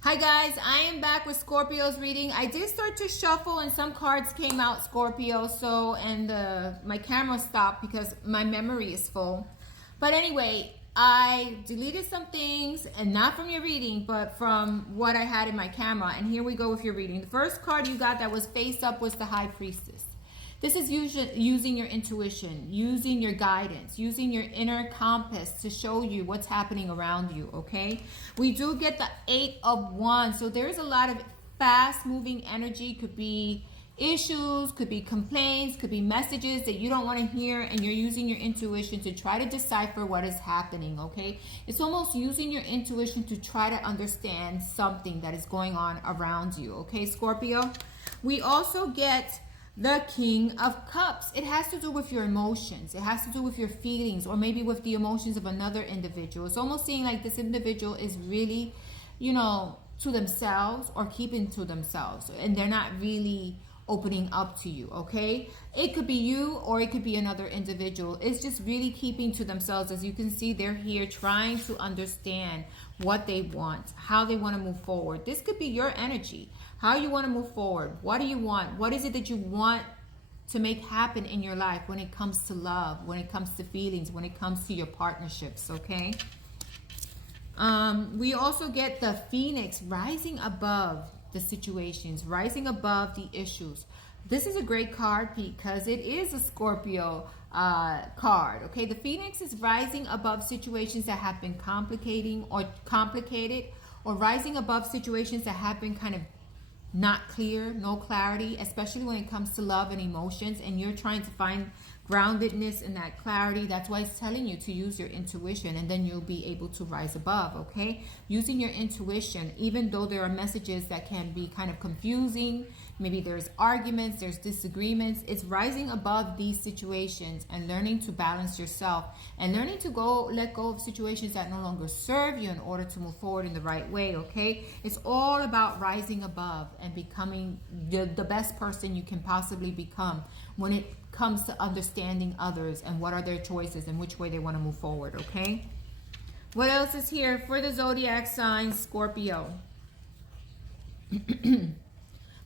Hi guys, I am back with Scorpio's reading. I did start to shuffle and some cards came out, Scorpio, my camera stopped because my memory is full. But anyway, I deleted some things, and not from your reading, but from what I had in my camera. And here we go with your reading. The first card you got that was face up was the High Priestess. This is using your intuition, using your guidance, using your inner compass to show you what's happening around you, okay? We do get the 8 of Wands, so there's a lot of fast-moving energy. Could be issues, could be complaints, could be messages that you don't want to hear, and you're using your intuition to try to decipher what is happening, okay? It's almost using your intuition to try to understand something that is going on around you, okay, Scorpio? We also get the King of Cups. It has to do with your emotions. It has to do with your feelings, or maybe with the emotions of another individual. It's almost seeing like this individual is really, to themselves or keeping to themselves, and they're not really opening up to you, okay? It could be you or it could be another individual. It's just really keeping to themselves. As you can see, they're here trying to understand what they want, how they want to move forward. This could be your energy, how you want to move forward. What do you want? What is it that you want to make happen in your life when it comes to love, when it comes to feelings, when it comes to your partnerships, okay? We also get the Phoenix rising above the situations, rising above the issues. This is a great card because it is a Scorpio card, okay? The Phoenix is rising above situations that have been complicated, or rising above situations that have been kind of not clear, no clarity, especially when it comes to love and emotions, and you're trying to find groundedness in that clarity. That's why it's telling you to use your intuition, and then you'll be able to rise above, okay? Using your intuition, even though there are messages that can be kind of confusing, maybe there's arguments, there's disagreements, it's rising above these situations and learning to balance yourself and learning to let go of situations that no longer serve you in order to move forward in the right way, okay? It's all about rising above and becoming the best person you can possibly become when it comes to understanding others and what are their choices and which way they want to move forward, okay? What else is here for the zodiac sign, Scorpio?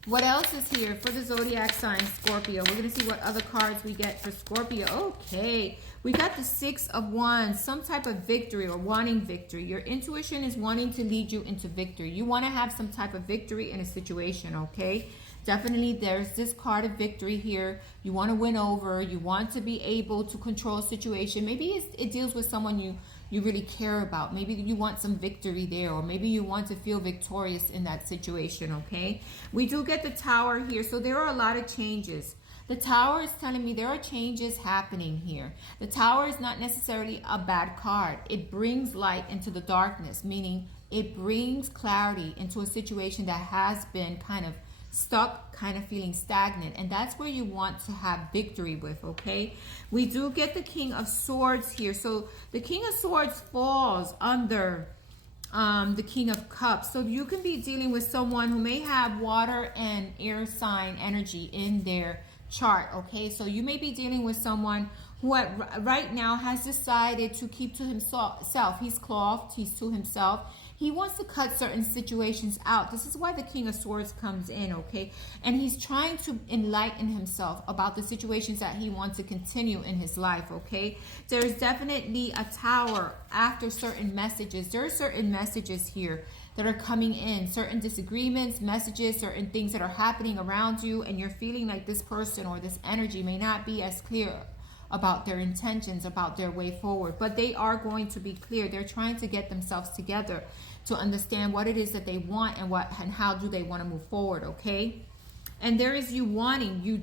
What else is here for the zodiac sign, Scorpio? We're going to see what other cards we get for Scorpio. Okay, we got the 6 of Wands, some type of victory or wanting victory. Your intuition is wanting to lead you into victory. You want to have some type of victory in a situation, okay? Definitely there's this card of victory here. You want to win over. You want to be able to control a situation. Maybe it deals with someone you really care about. Maybe you want some victory there, or maybe you want to feel victorious in that situation, okay? We do get the Tower here, so there are a lot of changes. The Tower is telling me there are changes happening here. The Tower is not necessarily a bad card. It brings light into the darkness, meaning it brings clarity into a situation that has been kind of stuck, kind of feeling stagnant, and that's where you want to have victory with, okay? We do get the King of Swords here, so the King of Swords falls under the King of Cups, so you can be dealing with someone who may have water and air sign energy in their chart, okay? So you may be dealing with someone who right now has decided to keep to himself. He's clothed, he's to himself. He wants to cut certain situations out. This is why the King of Swords comes in, okay? And he's trying to enlighten himself about the situations that he wants to continue in his life, okay? There's definitely a Tower after certain messages. There are certain messages here that are coming in, certain disagreements, messages, certain things that are happening around you, and you're feeling like this person or this energy may not be as clear about their intentions, about their way forward, but they are going to be clear. They're trying to get themselves together to understand what it is that they want and how do they want to move forward, okay? And there is you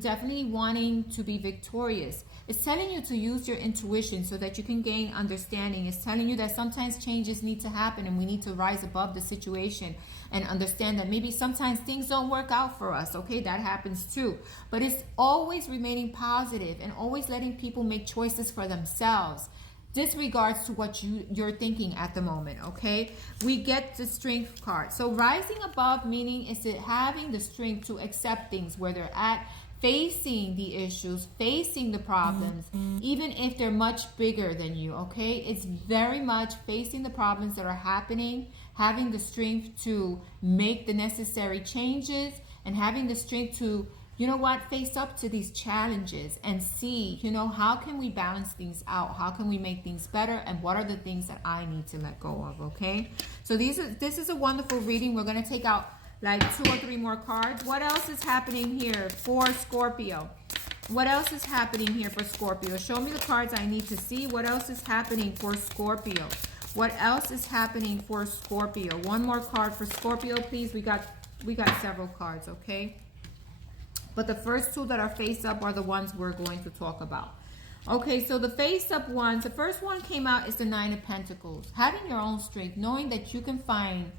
definitely wanting to be victorious. It's telling you to use your intuition so that you can gain understanding. It's telling you that sometimes changes need to happen and we need to rise above the situation and understand that maybe sometimes things don't work out for us, okay? That happens too. But it's always remaining positive and always letting people make choices for themselves. Disregards to what you're thinking at the moment, okay? We get the Strength card. So rising above meaning is it having the strength to accept things where they're at, facing the issues, facing the problems, even if they're much bigger than you, okay? It's very much facing the problems that are happening, having the strength to make the necessary changes, and having the strength to, you know what, face up to these challenges and see, you know, how can we balance things out? How can we make things better? And what are the things that I need to let go of, okay? So this is a wonderful reading. We're going to take out like 2 or 3 more cards. What else is happening here for Scorpio? What else is happening here for Scorpio? Show me the cards I need to see. What else is happening for Scorpio? What else is happening for Scorpio? One more card for Scorpio, please. We got several cards, okay? But the first 2 that are face up are the ones we're going to talk about. Okay, so the face up ones, the first one came out is the 9 of Pentacles. Having your own strength, knowing that you can find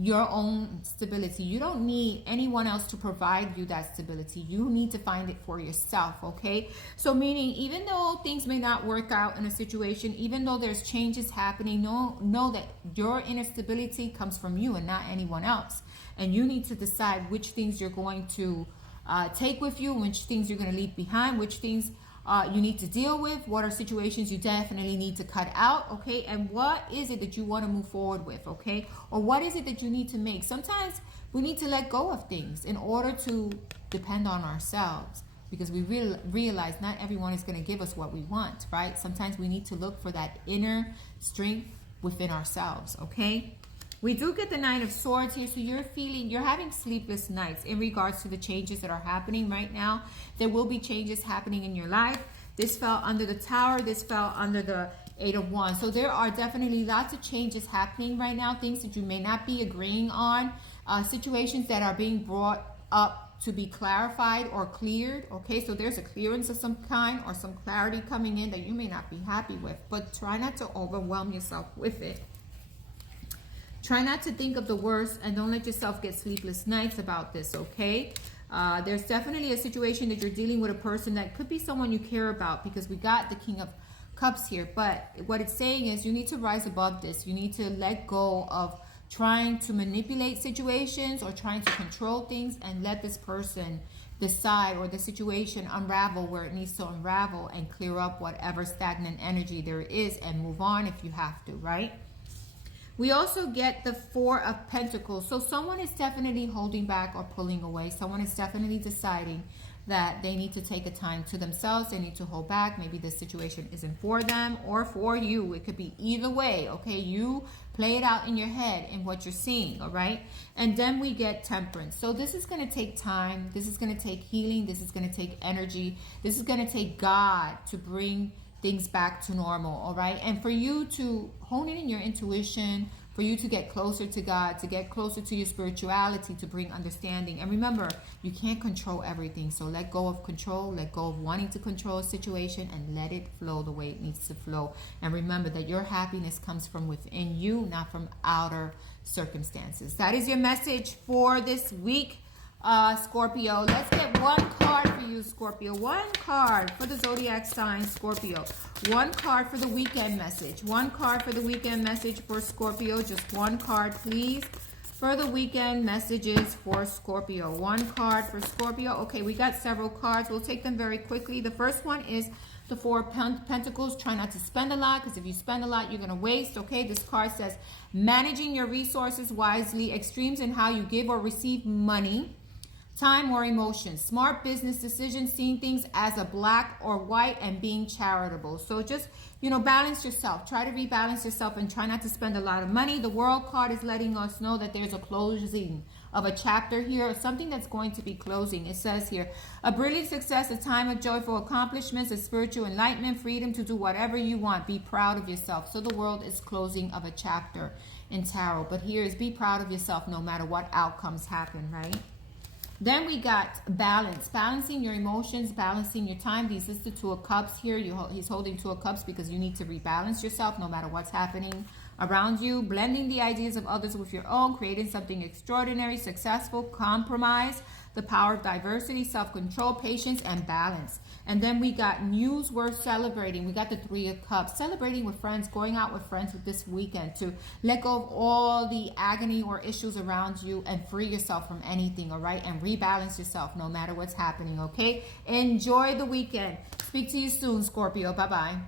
your own stability. You don't need anyone else to provide you that stability. You need to find it for yourself, okay? So meaning, even though things may not work out in a situation, even though there's changes happening, know that your inner stability comes from you and not anyone else. And you need to decide which things you're going to take with you, which things you're going to leave behind, which things you need to deal with, what are situations you definitely need to cut out, okay? And what is it that you want to move forward with, okay? Or what is it that you need to make? Sometimes we need to let go of things in order to depend on ourselves, because we realize not everyone is going to give us what we want, right? Sometimes we need to look for that inner strength within ourselves, okay? We do get the 9 of Swords here, so you're having sleepless nights in regards to the changes that are happening right now. There will be changes happening in your life. This fell under the Tower. This fell under the 8 of Wands. So there are definitely lots of changes happening right now, things that you may not be agreeing on, situations that are being brought up to be clarified or cleared, okay? So there's a clearance of some kind or some clarity coming in that you may not be happy with, but try not to overwhelm yourself with it. Try not to think of the worst, and don't let yourself get sleepless nights about this, okay? There's definitely a situation that you're dealing with a person that could be someone you care about, because we got the King of Cups here. But what it's saying is you need to rise above this. You need to let go of trying to manipulate situations or trying to control things, and let this person decide, or the situation unravel where it needs to unravel, and clear up whatever stagnant energy there is and move on if you have to, right? We also get the 4 of Pentacles. So someone is definitely holding back or pulling away. Someone is definitely deciding that they need to take a time to themselves. They need to hold back. Maybe this situation isn't for them or for you. It could be either way, okay? You play it out in your head in what you're seeing, all right? And then we get Temperance. So this is going to take time. This is going to take healing. This is going to take energy. This is going to take God to bring things back to normal, all right? And for you to hone in your intuition, for you to get closer to God, to get closer to your spirituality, to bring understanding. And remember, you can't control everything. So let go of control, let go of wanting to control a situation, and let it flow the way it needs to flow. And remember that your happiness comes from within you, not from outer circumstances. That is your message for this week, Scorpio. Let's get one card for you, Scorpio. One card for the zodiac sign, Scorpio. One card for the weekend message. One card for the weekend message for Scorpio. Just one card, please, for the weekend messages for Scorpio. One card for Scorpio. Okay, we got several cards. We'll take them very quickly. The first one is the 4 of Pentacles. Try not to spend a lot, because if you spend a lot, you're going to waste, okay? This card says managing your resources wisely, extremes in how you give or receive money, time or emotions, smart business decisions, seeing things as a black or white, and being charitable. So just, balance yourself. Try to rebalance yourself and try not to spend a lot of money. The World card is letting us know that there's a closing of a chapter here, or something that's going to be closing. It says here, a brilliant success, a time of joyful accomplishments, a spiritual enlightenment, freedom to do whatever you want. Be proud of yourself. So the World is closing of a chapter in tarot. But here is be proud of yourself no matter what outcomes happen, right? Then we got balance, balancing your emotions, balancing your time. This is the 2 of Cups here. He's holding 2 of Cups because you need to rebalance yourself no matter what's happening around you, blending the ideas of others with your own, creating something extraordinary, successful, compromise, the power of diversity, self-control, patience, and balance. And then we got news worth celebrating. We got the Three of Cups, celebrating with friends, going out with friends with this weekend to let go of all the agony or issues around you and free yourself from anything, all right? And rebalance yourself no matter what's happening, okay? Enjoy the weekend. Speak to you soon, Scorpio. Bye-bye.